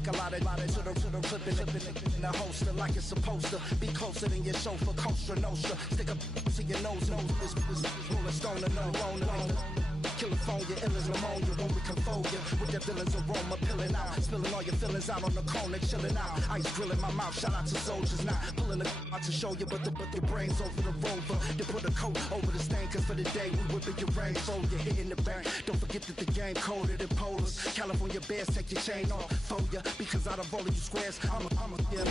like a lot of to the clipping in the holster like it's supposed to be closer than your chauffeur, Costa Nostra. Stick up to your nose, this rolling stone and no rolling. California, ill as pneumonia when we confold you with the villain's aroma, pilling out, spilling all your feelings out on the corner, chilling out. Ice grilling my mouth, shout out to soldiers, not pulling the out to show you, but your brains over the rover. To put a coat over the stain, cause for the day we whipping your rain, so you're hitting the bank. Don't forget that the game colder than polars. California bears, take your chain off for ya, because out of all of you squares, I'm a yeah.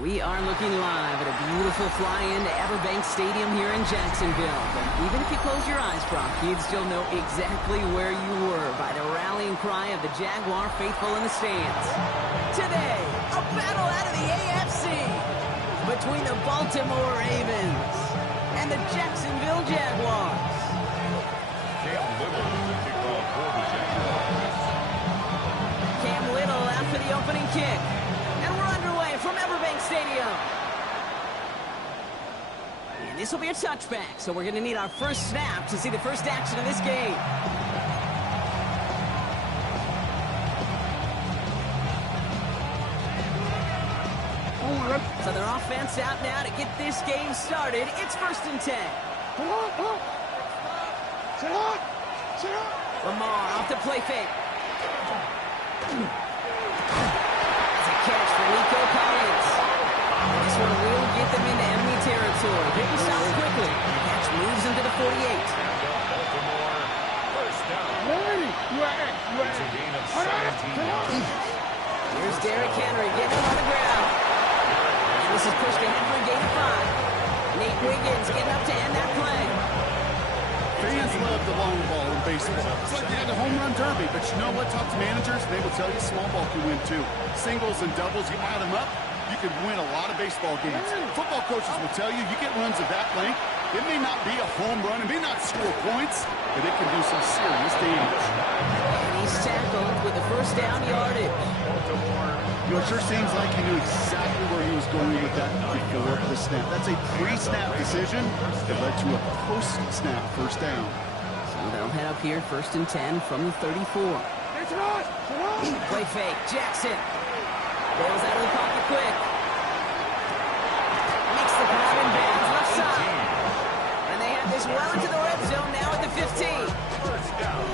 We are looking live at a beautiful fly-in to Everbank Stadium here in Jacksonville. But even if you close your eyes, Brock, you'd still know exactly where you were by the rallying cry of the Jaguar faithful in the stands. Today, a battle out of the AFC between the Baltimore Ravens and the Jacksonville Jaguars. Cam Little after the opening kick. From Everbank Stadium. And this will be a touchback, so we're going to need our first snap to see the first action of this game. So their offense out now to get this game started. It's 1st and 10. Lamar off the play fake. Catch for Nico Collins. This one will get them into enemy territory. They can stop quickly. The catch moves into the 48. Here's Derrick Henry getting him on the ground. And this is pushed ahead for a gain of 5. Nate Wiggins getting up to end that play. Fans love the long ball in baseball. It's like they had a home run derby, but you know what? Talk to managers, they will tell you small ball can win too. Singles and doubles, you add them up, you could win a lot of baseball games. Football coaches will tell you, you get runs of that length, it may not be a home run, it may not score points, but it can do some serious damage. And he's tackled with the first down yardage. You know, it sure seems like he knew exactly where he was going with that before the snap. That's a pre-snap decision that led to a post-snap first down. So they'll head up here, 1st and 10 from the 34. Play fake, Jackson. Bails out of the pocket quick. Makes the grab in bounds, left side. And they have this well into the red zone now at the 15.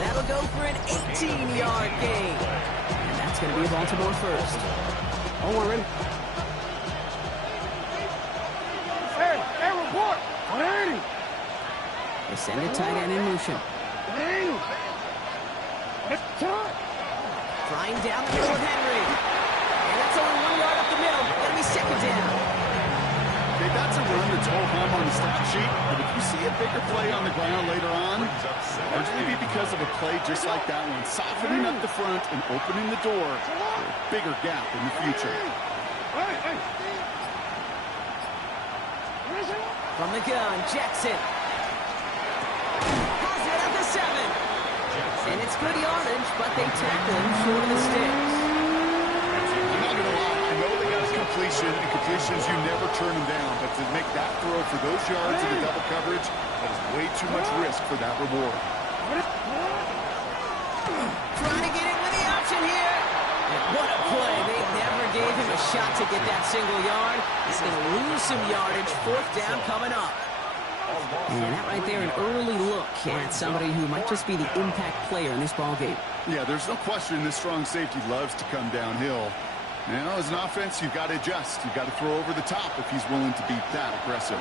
That'll go for an 18-yard gain. And that's going to be a Baltimore first. Owen. Hey, report. They send a tight end in motion. Flying down the middle of Henry. And that's only 1 yard up the middle. That'll be 2nd down. Okay, that's a run that's all home on the stat sheet. But if you see a bigger play on the ground later on, largely be because of a play just like that one, softening up the front and opening the door for a bigger gap in the future. From the gun, Jackson. Has it at the 7. And it's good yardage, but they tackle him short of the sticks. I'm not going to lie. I know they got a completion, and completions, you never turn them down. But to make that throw for those yards in the double coverage, that is way too much risk for that reward. Trying to get in with the option here. And what a play. They never gave him a shot to get that single yard. He's going to lose some yardage. 4th down coming up. And that right there, an early look at somebody who might just be the impact player in this ballgame. Yeah, there's no question this strong safety loves to come downhill. Now, as an offense, you've got to adjust. You've got to throw over the top if he's willing to be that aggressive.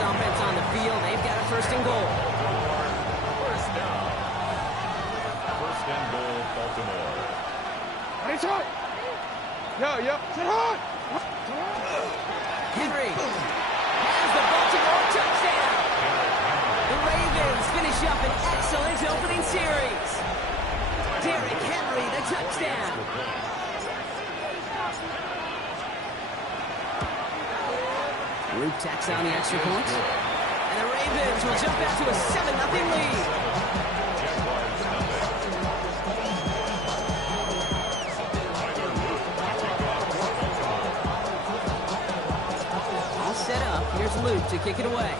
offense on the field. They've got a first and goal. First down. First and goal, Baltimore. It's hot. Yo. Sit hot. Henry has the Baltimore touchdown. The Ravens finish up an excellent opening series. Derrick Henry, the touchdown. Root tacks on the extra point. And the Ravens will jump out to a 7-0 lead. All set up. Here's Luke to kick it away.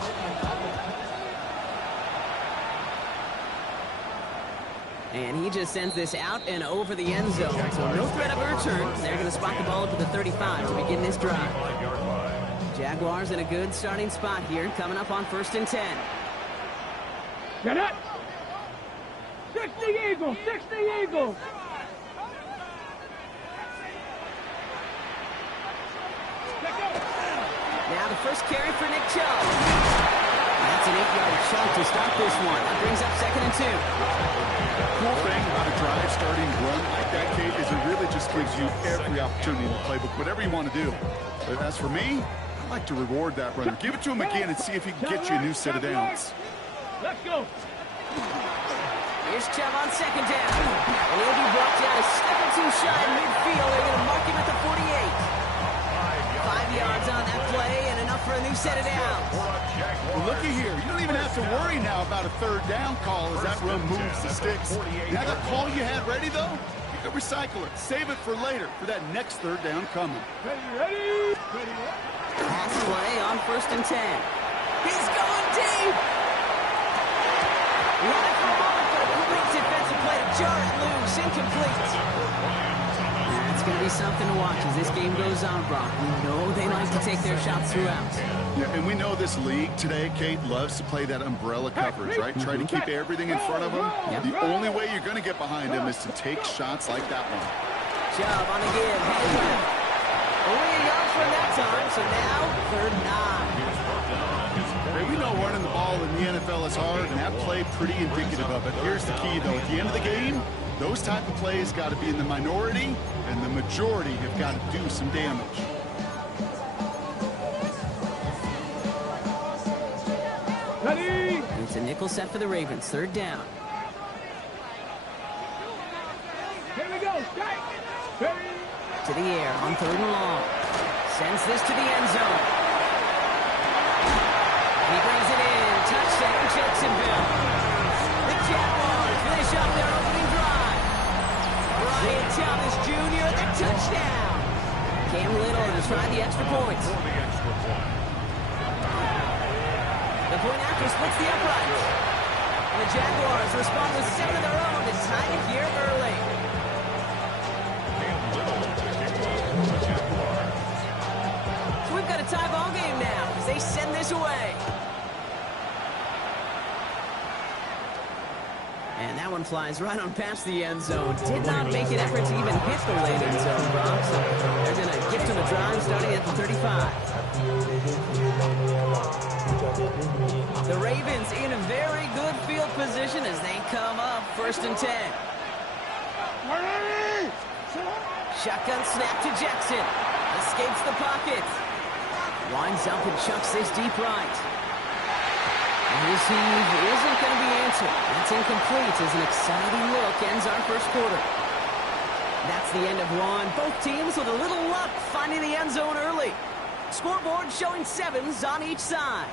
And he just sends this out and over the end zone. So no threat of a return. They're going to spot the ball up to the 35 to begin this drive. Jaguars in a good starting spot here, coming up on 1st and 10. Get it. 60 Eagles. 60 Eagles. Now the first carry for Nick Chubb. That's an 8-yard chunk to start this one. That brings up 2nd and 2. Cool thing about a drive starting run like that, Kate, is it really just gives you every opportunity in the playbook, whatever you want to do. But as for me, I like to reward that runner. Give it to him again and see if he can get you a new set of downs. Let's go. Here's Chubb on 2nd down. And he'll be brought down a step or two shy in midfield. They're going to mark him at the 48. 5 yards on that play and enough for a new set of downs. Well, looky here. You don't even have to worry now about a 3rd down call as that run moves the sticks. Now that call you had ready, though, you can recycle it. Save it for later for that next 3rd down coming. Ready. Pass play on 1st and 10. He's going deep. He had it for a moment, but a great defensive play to jar it loose. Incomplete. It's going to be something to watch as this game goes on, Brock. We know they like to take their shots throughout. Yeah, and we know this league today, Kate, loves to play that umbrella coverage, right? Try to keep everything in front of them. Yep. The only way you're going to get behind them is to take shots like that one. Chubb on the give. Headed left. Only a yard from that time, so now 3rd and 9. Hey, we know running the ball in the NFL is hard, and that play pretty indicative of it. Here's the key, though. At the end of the game, those type of plays got to be in the minority, and the majority have got to do some damage. Ready. It's a nickel set for the Ravens. 3rd down. Here we go. Strike. Ready. To the air on 3rd and long. Sends this to the end zone. He brings it in. Touchdown, Jacksonville. The Jaguars finish up their opening drive. Brian Thomas Jr., the touchdown. Cam Little to try the extra point. The point after splits the uprights. And the Jaguars respond with 7 of their own to tie it here early. So we've got a tie ball game now as they send this away. And that one flies right on past the end zone. Did not make an effort to even hit the late end zone, Brock. So they're going to gift him a drive starting at the 35. The Ravens in a very good field position as they come up 1st and 10. Shotgun snap to Jackson. Escapes the pocket. Winds up and chucks this deep right. And his heave isn't going to be answered. That's incomplete as an exciting look ends our 1st quarter. That's the end of one. Both teams with a little luck finding the end zone early. Scoreboard showing 7s on each side.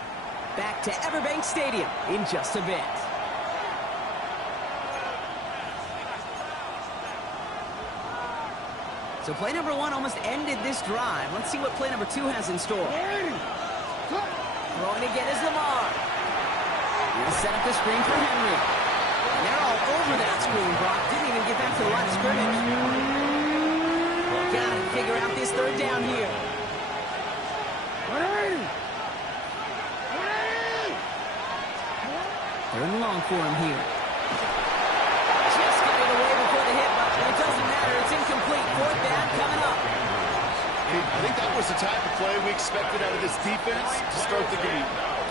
Back to Everbank Stadium in just a bit. So play number 1 almost ended this drive. Let's see what play number 2 has in store. Throwing again is Lamar. He'll set up the screen for Henry. And they're all over that screen. Brock didn't even get back to the line of scrimmage. Got to figure out this 3rd down here. Third and long for him here. Just got it away before the hit, but it doesn't matter. It's incomplete. 4th down coming up. I think that was the type of play we expected out of this defense to start the game.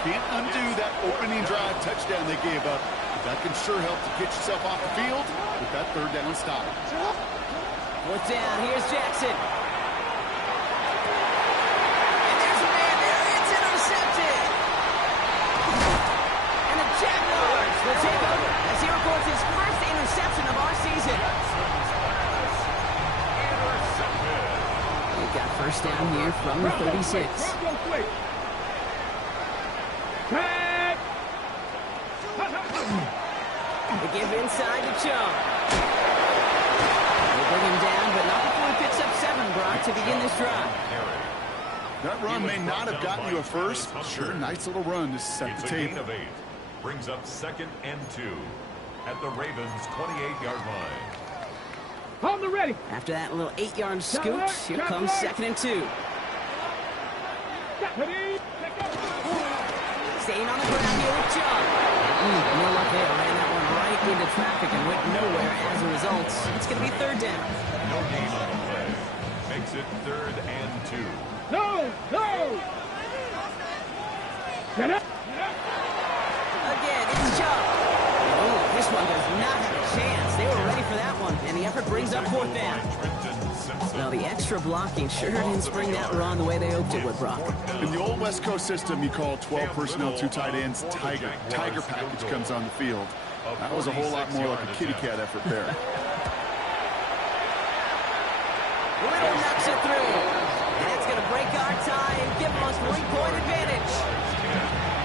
Can't undo that opening drive touchdown they gave up. But that can sure help to get yourself off the field with that third down stop. Fourth down, here's Jackson. And there's a man there, it's intercepted. And the Jaguars will take over as he records his first interception of our season. They've got first down here from the 36. They give inside to Chung. They bring him down, but not before he picks up 7, Brock, to begin this drive. That run may not have gotten you a first. Sure, nice little run to set the table. Of 8. Brings up 2nd and 2 at the Ravens' 28-yard line. On the ready. After that little 8-yard scoot, here comes 2nd and 2. Staying on the ground here with Chung. No luck there. Ran that one right into traffic and went nowhere as a result. It's going to be 3rd down. No gain on the play. Makes it 3rd and 2. No, no. Get up. Again, it's Chung. Oh, this one does not have a chance. They were ready for that one, and the effort brings up 4th down. Now, the extra blocking sure didn't spring that run the way they hoped it would, Brock. In the old West Coast system, you call 12 personnel, 2 tight ends, Tiger. Tiger package comes on the field. That was a whole lot more like a kitty cat effort there. Little knocks it through. And it's going to break our tie and give us 1-point advantage.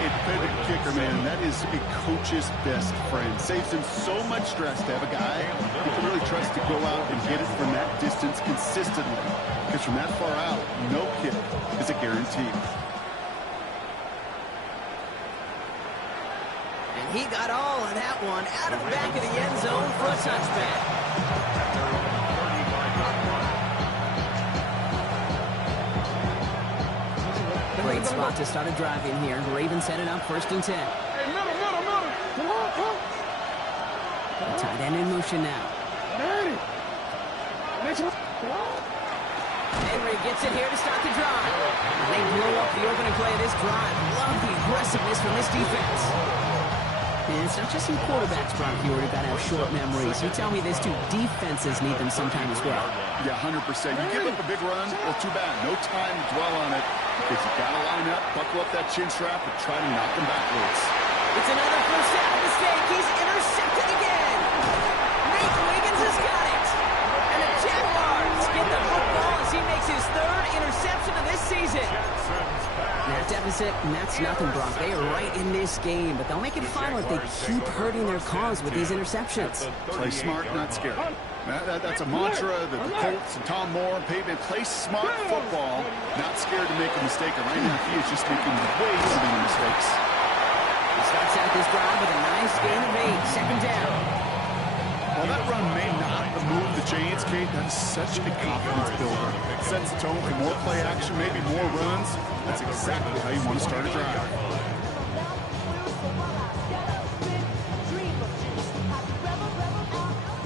Independent kicker, man, that is a coach's best friend. Saves him so much stress to have a guy who can really trust to go out and get it from that distance consistently. Because from that far out, no kick is a guarantee. And he got all of that one out of the back of the end zone for a touchback. Great spot to start a drive in here. Ravens set it up 1st and 10. Hey, middle. Come on. Tight end in motion now. Ready. Henry gets it here to start the drive. They blow up the opening play of this drive. Love the aggressiveness from this defense. And it's not just some quarterbacks, Brock, you already got to have short memories. You tell me these 2 defenses need them sometime as well. Yeah, 100%. You give up a big run, well, too bad. No time to dwell on it. Because you got to line up, buckle up that chin strap, and try to knock them backwards. It's another first down mistake. He's intercepted again. Nate Wiggins has got it. And the Jaguars get the football as he makes his 3rd interception of this season. That deficit, and that's nothing, Brock. They are right in this game, but they'll make it final if they keep hurting their cause with these interceptions. Play smart, not scared. That's a mantra that the Colts and Tom Moore and Pavement play smart football, not scared to make a mistake. And right now, he is just making way too many mistakes. He starts out this drive with a nice gain of 8, 2nd down. While that run may not have moved the chains, Kate, that is such a confidence builder. It sets the tone for more play action, maybe more runs. That's exactly how you want to start a drive.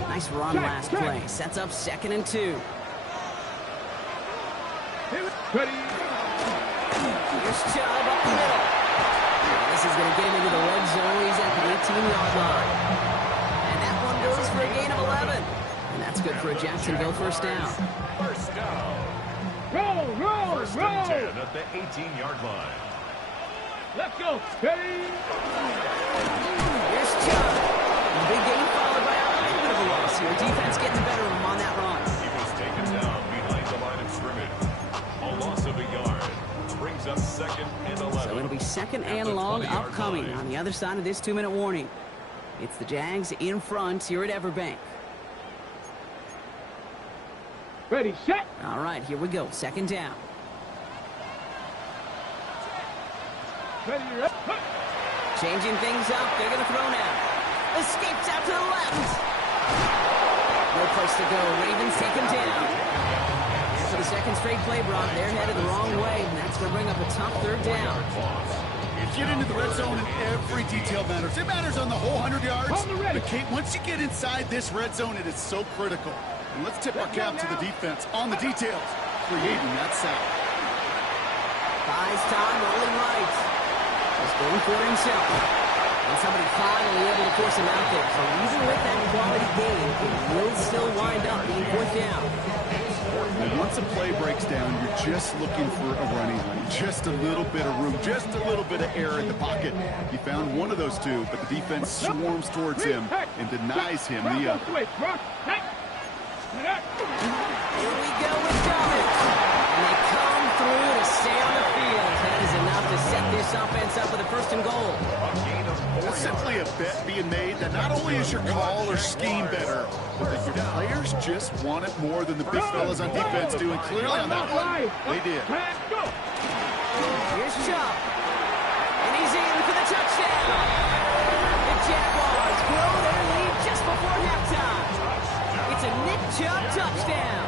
Nice run last play. Sets up 2nd and 2. Ready. Here's Chubb up the middle. This is going to get him into the red zone. He's at the 18-yard line. And that one goes for a gain of 11. And that's good for a Jacksonville first down. First down. Roll. First and 10 at the 18-yard line. Let's go. Ready. Here's Chubb. Big gain followed by a little bit of a loss here. Defense getting the better of him on that run. He was taken down behind the line of scrimmage. A loss of a yard. Brings up 2nd and 11. So it'll be 2nd and long upcoming on the other side of this 2-minute warning. It's the Jags in front here at Everbank. Ready, set. All right, here we go. 2nd down. Ready. Changing things up. They're going to throw now. Escapes out to the left. No place to go. Ravens take him down. For the 2nd straight play, Brock, they're headed the wrong way, and that's going to bring up a tough 3rd down. Get into the red zone, and every detail matters. It matters on the whole 100 yards. But, Kate, once you get inside this red zone, it is so critical. And let's tip our cap to the defense on the details, creating that sack. Buys time, rolling right. He's going for it himself. And somebody finally able to force him out there. So even with that quality gain, it will still wind up being fourth down. And once a play breaks down, you're just looking for a running lane. Just a little bit of room, just a little bit of air in the pocket. He found one of those two, but the defense swarms towards him and denies him the other. Here we go with Dobbins. And they come through to stay on the field. That is enough to set this offense up with a first and goal. There's simply a bet being made that not only is your call or scheme better, but that your players just want it more than the big fellas on defense do. And clearly on that one, they did. Here's Chubb. And he's in for the touchdown. The Jaguars grow their lead just before halftime. It's a Nick Chubb touchdown.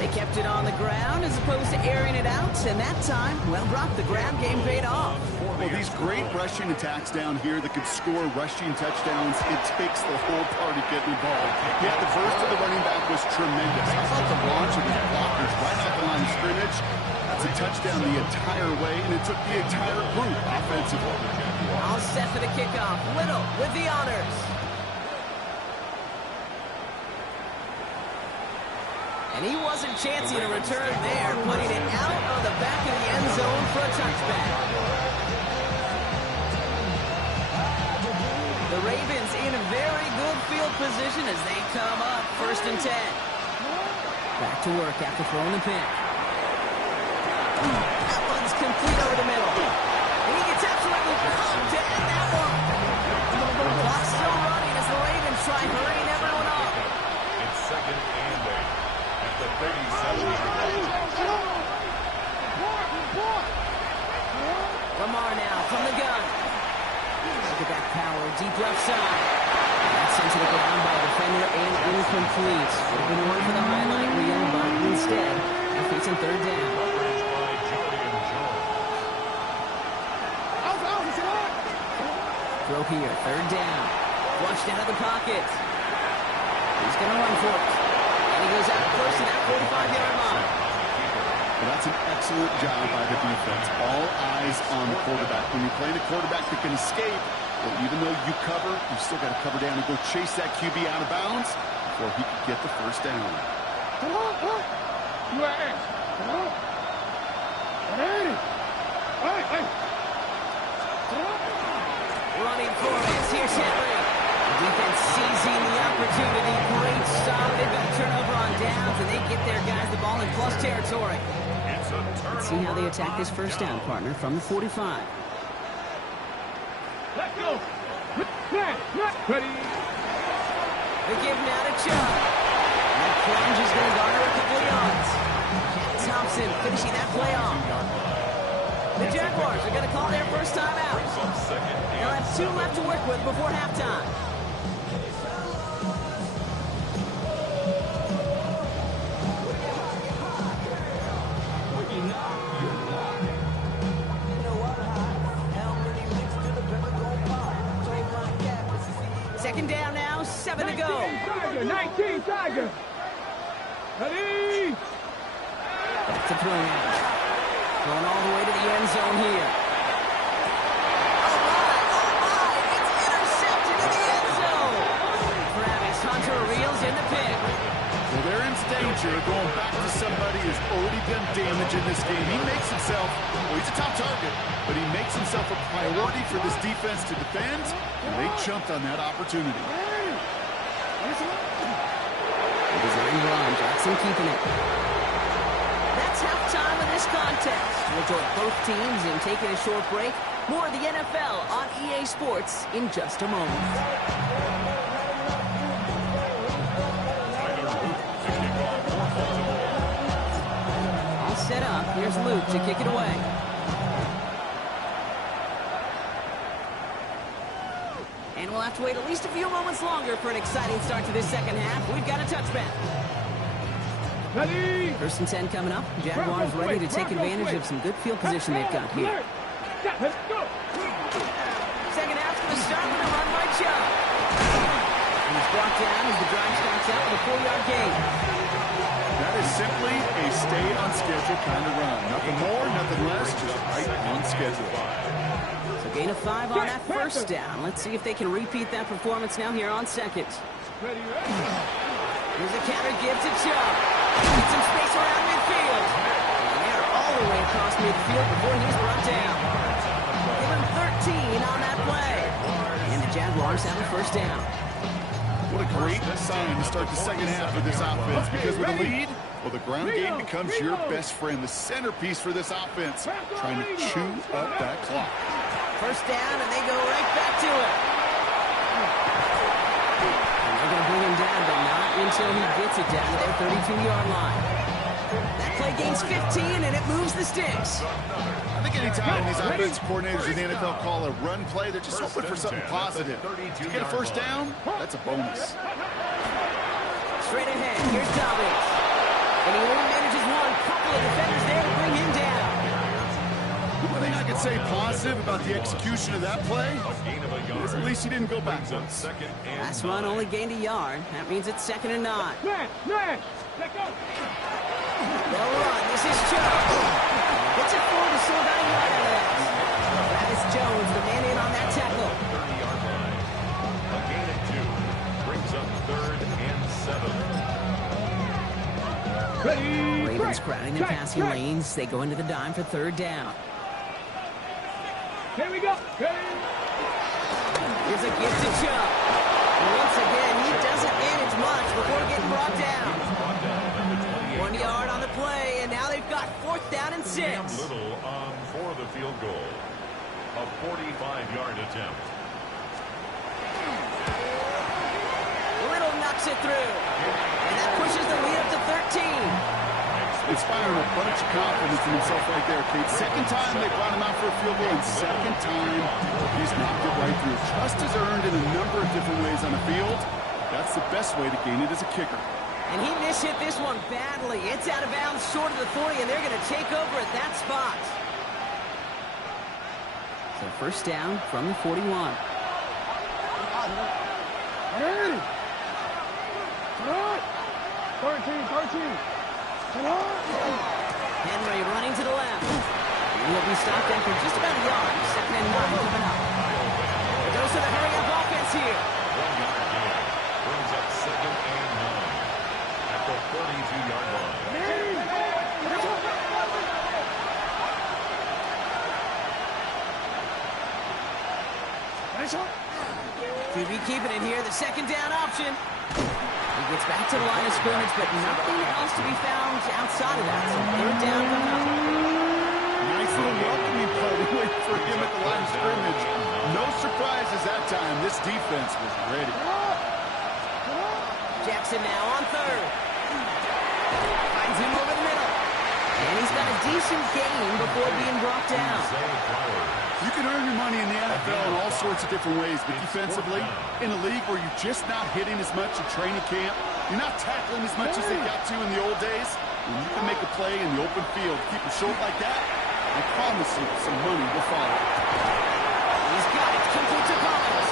They kept it on the ground as opposed to airing it out, and that time, well, Brock, the ground game paid off. Well, these great rushing attacks down here that can score rushing touchdowns, it takes the whole party getting involved. Yeah, the burst of the running back was tremendous. How about the launch of these blockers right off the line of scrimmage? That's a touchdown the entire way, and it took the entire group offensively. All set for the kickoff. Little with the honors. And he wasn't chancing a return there, putting it out on the back of the end zone for a touchback. The Ravens in a very good field position as they come up 1st and 10. Back to work after throwing the pick. That one's complete over the middle. And he gets absolutely pumped to end that one. The clock's still running as the Ravens try hurrying everyone up. It's 2nd and 8 at the 37-yard line. Lamar now from the gun. Look at that power, deep left side. That's sent to the ground by a defender and incomplete. Would have been one for the highlight reel, but instead, they're facing 3rd down. Throw here, 3rd down. Flushed out of the pocket. He's going to run for it. And he goes out first to that 45-yard line. Well, that's an excellent job by the defense. All eyes on the quarterback. When you're playing a quarterback that can escape, well, even though you cover, you still got to cover down and go chase that QB out of bounds before he could get the first down. Running for it. Here's Henry. The defense seizing the opportunity. Great stop. They've got a turnover on downs, and they get their guys the ball in plus territory. Let's see how they attack this first down, partner, from the 45. Let's go. Ready. They give now to Chubb. That plunge is going to garner a couple of yards. Thompson finishing that play off. The Jaguars are going to call their first time out. They'll have 2 left to work with before halftime. Second down now, 7 to go. 19 Tiger. Ready. Back to throw now. Going all the way to the end zone here. Oh my, it's intercepted in the end zone. Travis Hunter reels in the pick. Well, they're in danger of going back to somebody who's already done damage in this game. He makes himself, well, he's a top target, but he makes himself a priority for this defense to defend, and they jumped on that opportunity. Design run, Jackson keeping it. That's halftime of this contest. We'll join both teams in taking a short break. More of the NFL on EA Sports in just a moment. All set up. Here's Luke to kick it away. And we'll have to wait at least a few moments longer for an exciting start to this second half. We've got a touchback. Ready. 1st and 10 coming up. Jaguars ready to take advantage of some good field position they've got here. Let's go. Second half's going to start with a run by Chubb. He's brought down as the drive starts out with a 4-yard gain. That That is simply a stay on schedule kind of run. Nothing more, nothing less, just right on schedule. So gain of 5 on that first down. Let's see if they can repeat that performance now here on second. Ready, ready. Here's a counter give to Chubb. Get some space around midfield. And they're all the way across midfield before he's brought down. Give him 13 on that play. And the Jaguars have a first down. What a great sign to start the second half of this offense, because with a lead, well, the ground game becomes your best friend, the centerpiece for this offense, trying to chew up that clock. First down, and they go right back to it. And they're going to bring him down, but not until he gets it down to their 32-yard line. That play gains 15, and it moves the sticks. I think anytime these offensive coordinators in the NFL call a run play, they're just hoping for something positive. To get a first down, that's a bonus. Straight ahead, here's Dobbins. And he only manages one. Couple of defenders there to bring him down. One thing I could say positive about the execution of that play is at least he didn't go backwards. Last run only gained a yard. That means it's 2nd and 9. Smash! Let go! They'll run. This is Chubb. Gets it forward to still about a yard out of that. Travis Jones, the man in on that tackle. 30-yard line. A gain of 2 brings up 3rd and 7. Ready! Ravens crowding the passing lanes. They go into the dime for 3rd down. Here we go! Ready! Here's a gift to Chubb. Once again, he doesn't manage much before getting brought down. 1 yard on the play, and now they've got 4th down and 6. Little on for the field goal. A 45-yard attempt. Little knocks it through. And that pushes the lead up to 13. Inspiring a bunch of confidence in himself right there, Kate. Second time they brought him out for a field goal, and second time he's knocked it right through. Trust is earned in a number of different ways on the field. That's the best way to gain it as a kicker. And he mishit this one badly. It's out of bounds short of the 40, and they're going to take over at that spot. So first down from the 41. Ready! Come on! 13! Come on! Henry running to the left. He'll be stopped after just about a yard. 2nd and 9 coming up. Goes to the hurry-up offense here. 1 yard gain brings up 2nd and 9 at the 42-yard line. QB keeping it here. The 2nd down option. He gets back to the line of scrimmage, but nothing else to be found outside of that. So 3rd down coming up. Nice little welcoming play waiting for him at the line of scrimmage. No surprises that time. This defense was ready. Jackson now on 3rd. Finds him over the middle. And he's got a decent gain before being brought down. You can earn your money in the NFL in all sorts of different ways, but defensively, in a league where you're just not hitting as much in training camp, you're not tackling as much as they got to in the old days, when you can make a play in the open field, keep it short like that, I promise you some money will follow. He's got it. Complete to Collins.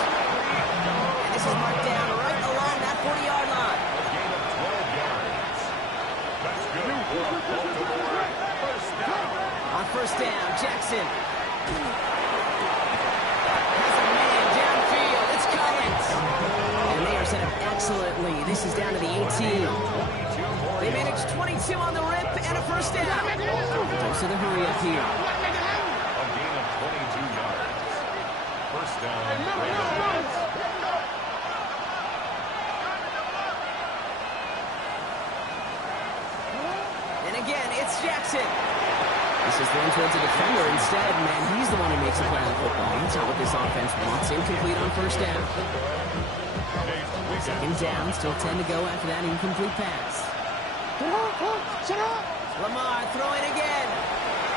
And this is marked down right along that 40-yard line. A gain of 12 yards. That's good for Baltimore. First down. On first down, Jackson has a man downfield. It's Collins. And they are set up excellently. This is down to the 18. They managed 22 on the rip and a first down. Goes to the hurry up here. A gain of 22 yards. First down. Ravens. And again, it's Jackson. This is thrown towards a defender instead. Man, he's the one who makes a play on the football. That's not what this offense wants. Incomplete on first down. 2nd down, still 10 to go after that incomplete pass. Lamar throwing again.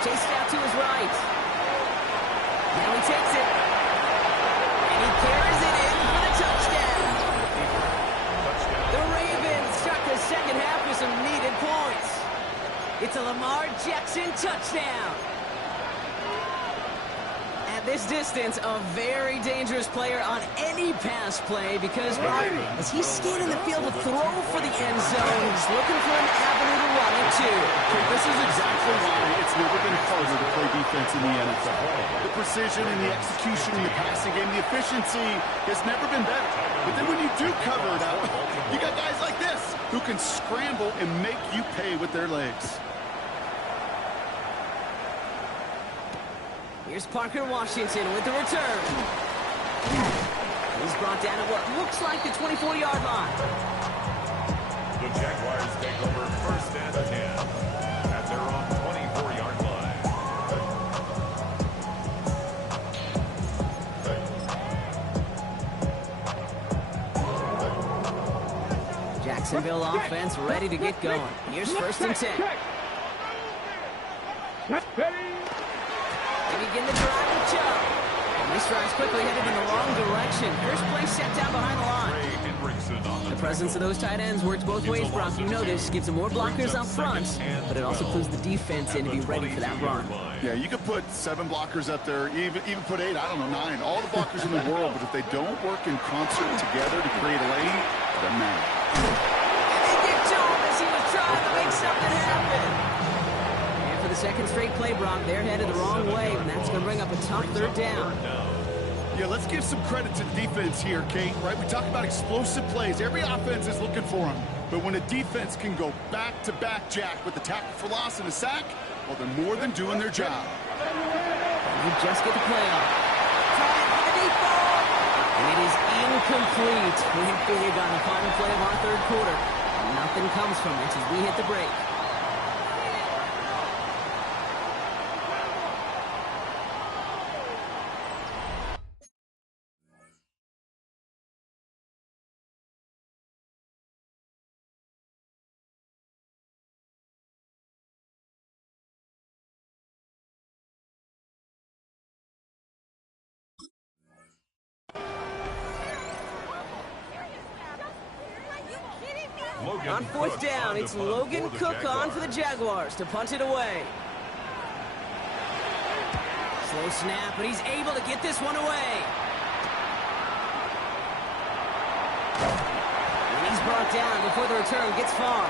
Chased out to his right. Now he takes it. And he carries it in for the touchdown. The Ravens start the second half with some needed points. It's a Lamar Jackson touchdown. And at this distance, a very dangerous player on any pass play because, Brock, as he's scanning the field to throw for the end zone, he's looking for an avenue to run it too. This is exactly why it's never been harder to play defense in the NFL. The precision and the execution in the passing game, the efficiency has never been better. But then when you do cover it up, you got guys like this who can scramble and make you pay with their legs. Here's Parker Washington with the return. He's brought down at what looks like the 24-yard line. The Jaguars take over first and 10 at their own 24-yard line. Jacksonville offense ready to get going. Here's first and 10. They begin the drive with Chubb. And this drive's quickly headed in the wrong direction. First play set down behind the line. The presence of those tight ends works both ways, Brock. You know this. Gives them more blockers up front, but it also clues the defense in to be ready for that run. Yeah, you could put 7 blockers up there, even put 8, I don't know, 9. All the blockers in the world, but if they don't work in concert together to create a lane, it doesn't matter. And they get to him as he was trying to make something happen. For the second straight play, Brock, they're headed the wrong way, and that's going to bring up a tough third down. Yeah, let's give some credit to the defense here, Kate, right? We talk about explosive plays. Every offense is looking for them. But when a defense can go back-to-back, Jack, with a tackle for loss and a sack, well, they're more than doing their job. You just get the play off. Trying for the deep ball. And it is incomplete. We hit big on the final play of our third quarter. And nothing comes from it as we hit the break. On fourth down, it's Logan Cook on for the Jaguars to punt it away. Slow snap, but he's able to get this one away. And he's brought down before the return gets far.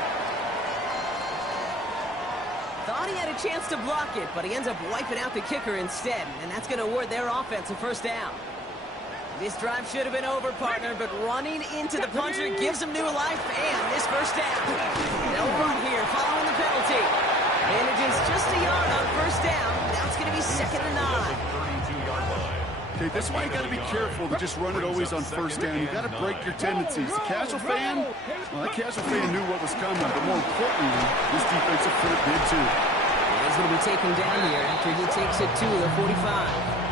Thought he had a chance to block it, but he ends up wiping out the kicker instead, and that's going to award their offense a first down. This drive should have been over, partner, but running into the punter gives him new life, and this first down. They'll run here following the penalty. And it is just a yard on first down. Now it's going to be 2nd and 9. Okay, that's why you got to be careful to just run it always on first down. You got to break your tendencies. The casual fan, well, that casual fan knew what was coming, but more importantly, this defensive front did too. He's going to be taken down here after he takes it to the 45.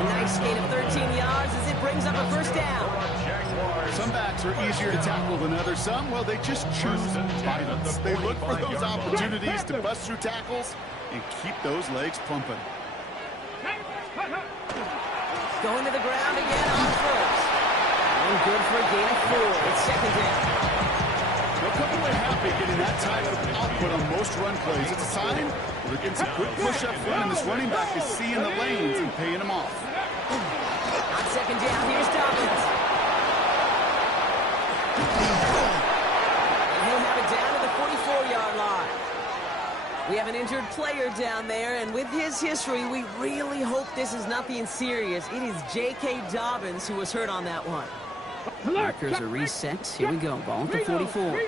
A nice gain of 13 yards as it brings up a first down. Some backs are easier to tackle than others. Some, well, they just choose violence. They look for those opportunities to bust through tackles and keep those legs pumping. Going to the ground again on first. And good for a gain of 4. It's 2nd down. They'll come away happy getting that type of output on most run plays. It's a sign they're getting some good push up front, and this running back is seeing the lanes and paying them off. On 2nd down, here's Dobbins. And he'll have it down to the 44-yard line. We have an injured player down there, and with his history, we really hope this is nothing serious. It is J.K. Dobbins who was hurt on that one. Markers are reset. Here we go. Ball at the 44.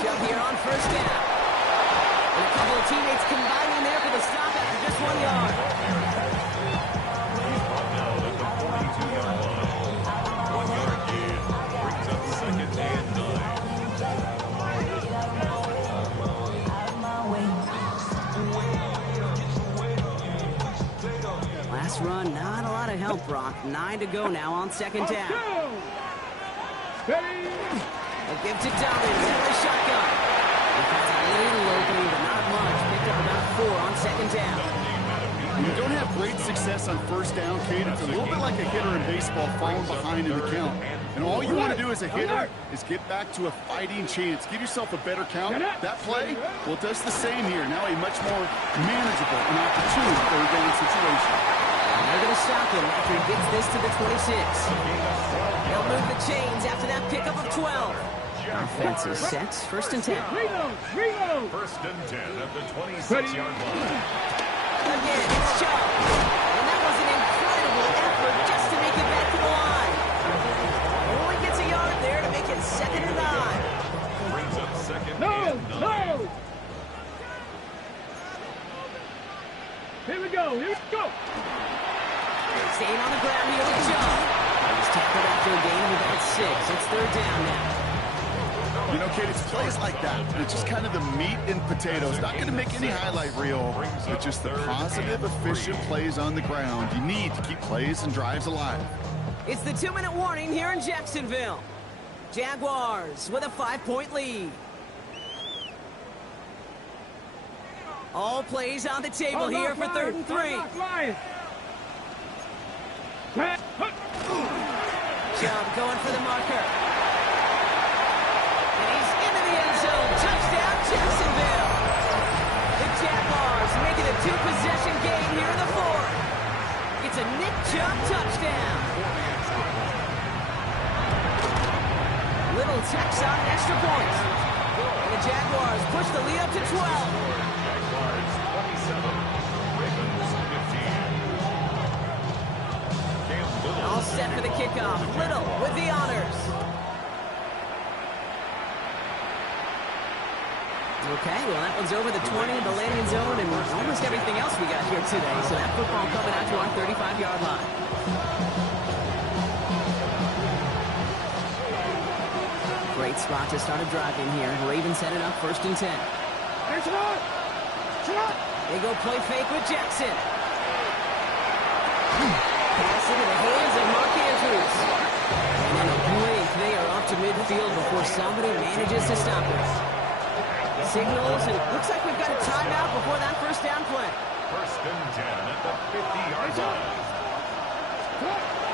Chubb here on first down. And a couple of teammates combining there for the stop after just 1 yard. Last run, not a lot of help, Brock. 9 to go now on 2nd down. A give to Dobbins in the shotgun. He finds a little opening, but not much. Picked up about 4 on 2nd down. When you don't have great success on first down, Kate, it's a little bit like a hitter in baseball falling behind in the count. And all you want to do as a hitter is get back to a fighting chance. Give yourself a better count. That play, well, it does the same here. Now a much more manageable and opportune third down situation. And they're going to stop him after he gets this to the 26. They'll move the chains after that pickup of 12. Offense is set. First and 10. Reload. First and 10 at the 26-yard line. Again, it's Chubb. And that was an incredible effort just to make it back to the line. Only gets a yard there to make it 2nd and 9. Brings up 2nd No. and 9. Here we go. Staying on the ground here with Chubb. He's tackled after a gain of about 6. It's 3rd down now. You know, kid, it's plays like that. And it's just kind of the meat and potatoes. Not going to make any highlight reel, but just the positive, efficient plays on the ground. You need to keep plays and drives alive. It's the 2-minute warning here in Jacksonville. Jaguars with a 5-point lead. All plays on the table here for 3rd and 3. Chubb going for the marker. And he's into the end zone. Touchdown, Jacksonville. The Jaguars making a 2-possession game here in the 4th. It's a Nick Chubb touchdown. Little tacks on an extra point. And the Jaguars push the lead up to 12. Jaguars 27, Ravens 15. All set for the kickoff. Little with the honors. Okay, well, that one's over the 20, the landing zone, and almost everything else we got here today. So that football coming out to our 35-yard line. Great spot to start a drive in here. Ravens headed up 1st and 10. They go play fake with Jackson. Pass into the hands of Mark Andrews. And in a blink, they are off to midfield before somebody manages to stop it. Signals, and it looks like we've got a timeout before that 1st down play. 1st and 10 at the 50-yard line.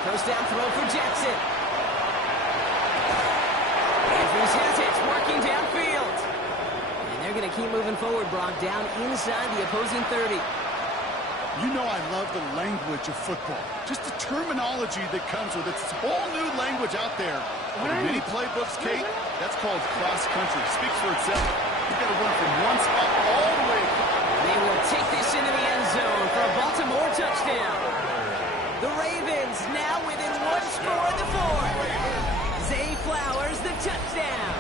1st down throw for Jackson. Andrews has it, working downfield. And they're going to keep moving forward, Brock, down inside the opposing 30. You know I love the language of football. Just the terminology that comes with it. It's a whole new language out there. But in many playbooks, Kate, that's called cross-country. Speaks for itself. You've got to run from one spot all the way. They will take this into the end zone for a Baltimore touchdown. The Ravens now within 1 score in the 4th. Zay Flowers, the touchdown.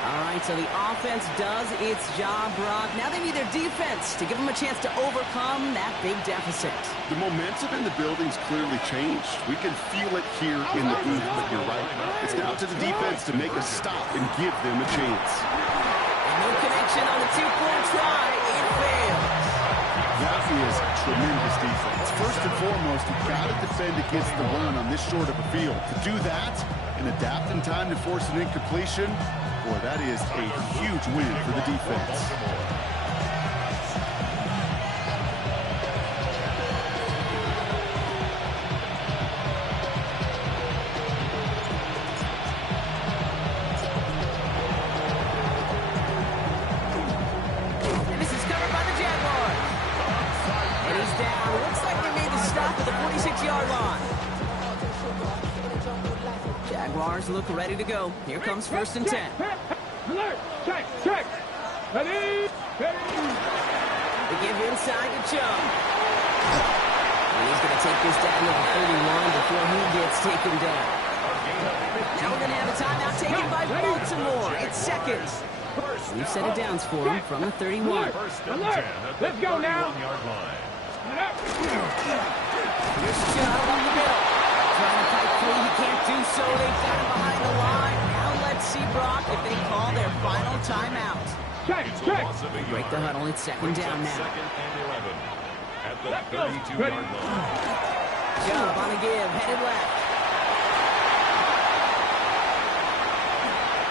All right, so the offense does its job, Brock. Now they need their defense to give them a chance to overcome that big deficit. The momentum in the building's clearly changed. We can feel it here in the booth, but you're right. It's down to the defense to make a stop and give them a chance. And no connection on the 2-point try. It fails. That is tremendous defense. First and foremost, you've got to defend against the run on this short of a field. To do that and adapt in time to force an incompletion, boy, that is a huge win for the defense. And this is covered by the Jaguars. And he's down. Looks like they made the stop at the 46-yard line. Jaguars look ready to go. Here comes 1st and 10. Alert! Check! Ready! They give inside to Chubb. And he's going to take this down to the 31 before he gets taken down. Now we're going to have a timeout taken by Baltimore. It's 2nd. We've set it downs for him from the 31. Alert! Let's go now! Here's Chubb up the middle. Trying to fight through. He can't do so. They've got him behind the line. Now let's see, Brock, if they call their final timeout. Check! Break the huddle. It's 2nd down now. 2nd and 11 at the 32-yard line. Chubb on a give. Headed left.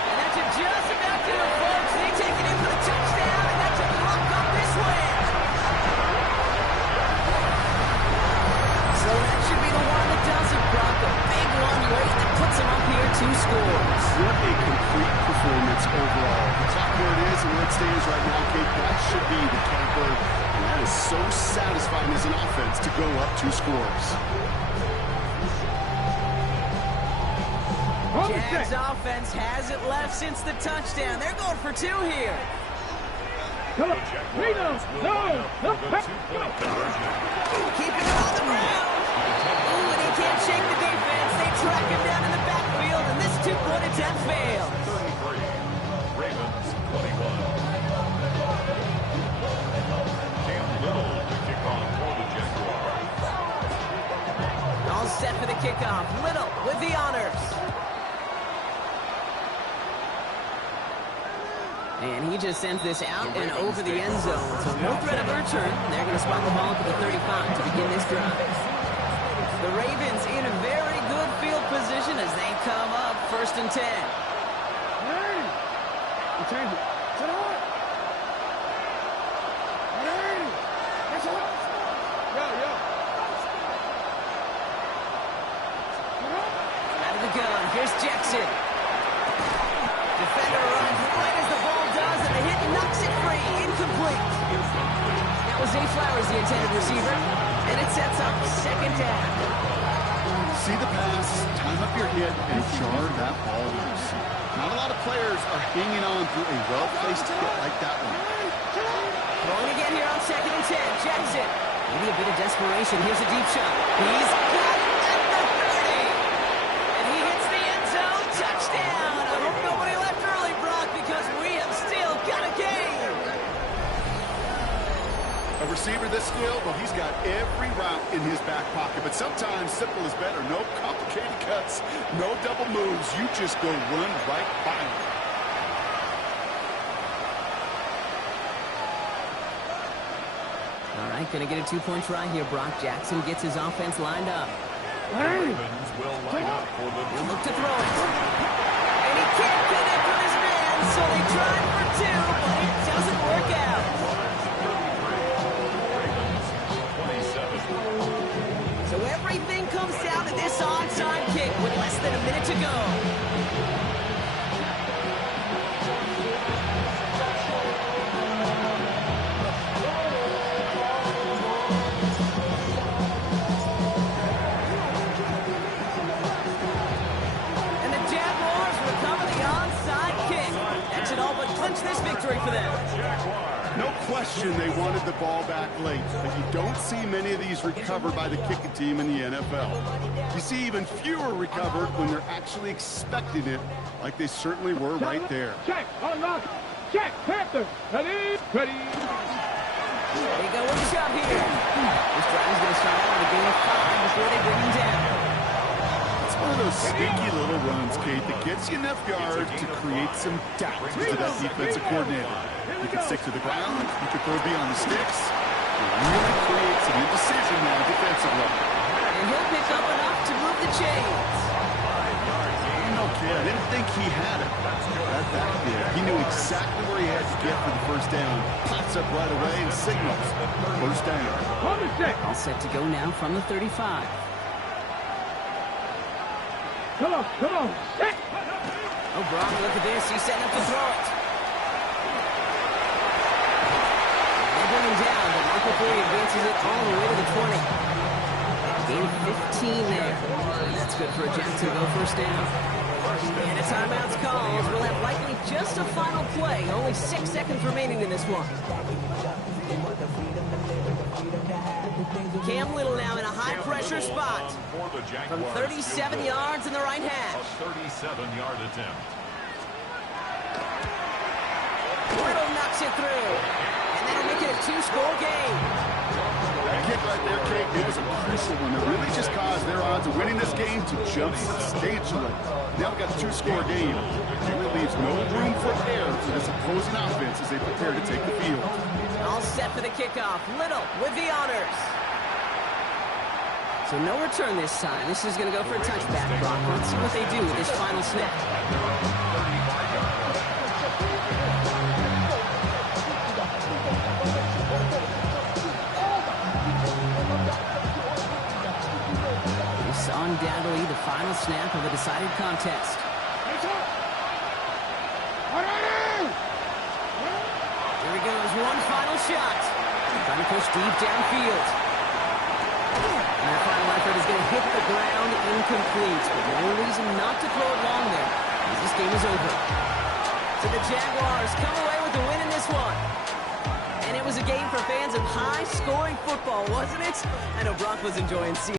And that's just about to it, folks. They take it in for the touchdown, and that's a lock up this win. So that should be the one that does it, Brock. stands right now, Kate, that should be the capper. And that is so satisfying as an offense to go up 2 scores. Jags offense hasn't left since the touchdown. They're going for 2 here. Come on. Reno. No. Keeping it on the ground. Ooh, and he can't shake the defense. They track him down in the backfield, and this 2-point attempt failed. 33. Ravens 21. Cam Little to kick off for the Jaguars. All set for the kickoff. Little with the honors. And he just sends this out and over the end zone. So no threat of a return. They're going to spot the ball at the 35 to begin this drive. The Ravens in a very good field position as they come up 1st and 10. Hey! You change it. Sit on. Hey! That's it. Yo. Out of the gun. Here's Jackson. Defender runs right as the ball does, and the hit knocks it free. Incomplete. That was Zay Flowers, the intended receiver, and it sets up 2nd down. See the pass, time up your hit, and jar that ball loose. Not a lot of players are hanging on to a well-placed hit like that one. Throwing again here on 2nd and 10. Jackson. Maybe a bit of desperation. Here's a deep shot. He's got it at the 30. And he hits the end zone. Touchdown. I hope nobody left early, Brock, because we have still got a game. A receiver this skilled, well, he's got every route in his back pocket, but sometimes simple is better. No complicated cuts, no double moves. You just go run right by him. All right, going to get a 2-point try here. Brock Jackson gets his offense lined up. Ravens will line up for the He'll look to throw it. And he can't connect with his man, so they try for 2, but it doesn't work out. So everything comes down to this onside kick with less than a minute to go. And the Jaguars recover the onside kick. That should all but clinch this victory for them. No question they wanted the ball back late, but you don't see many of these recovered by the kicking team in the NFL. You see even fewer recovered when they're actually expecting it, like they certainly were right there. Check. Unlock. Check. Panther. Ready. There you go with the shot here. This drive is going to start out with a gain of 5 before they bring him down. It's one of those sneaky little runs, Kate, that gets you enough yards to create some doubt to that defensive coordinator. You can stick to the ground, you can throw beyond the sticks. It really creates an indecision now defensively. And he'll pick up enough to move the chains. Okay, I didn't think he had it. That back there. He knew exactly where he had to get for the first down. Pops up right away and signals first down. All set to go now from the 35. Come on. Check. Oh, Brock, look at this. He's setting up to throw it. They bring him down, but Michael Boyd advances it all the way to the 20. Gain of 15 there. That's good for a Jackson to go first down. And a timeout's called. We'll have likely just a final play. Only 6 seconds remaining in this one. Cam Little now in a high-pressure spot. From 37 yards in the right hash. A 37-yard attempt. Little knocks it through. And that'll make it a 2-score game. That kick right there, Kate, it was a crucial one. It really just caused their odds of winning this game to jump substantially. Now we've got a 2-score game. It really leaves no room for error for this opposing offense as they prepare to take the field. All set for the kickoff. Little with the honors. So no return this time. This is going to go for a touchback, Brock. Let's see what they do with this final snap. This is undoubtedly the final snap of a decided contest. shot. Trying to push deep downfield. And that final effort is going to hit the ground incomplete. But no reason not to throw it long there, as this game is over. So the Jaguars come away with the win in this one. And it was a game for fans of high-scoring football, wasn't it? I know Brock was enjoying seeing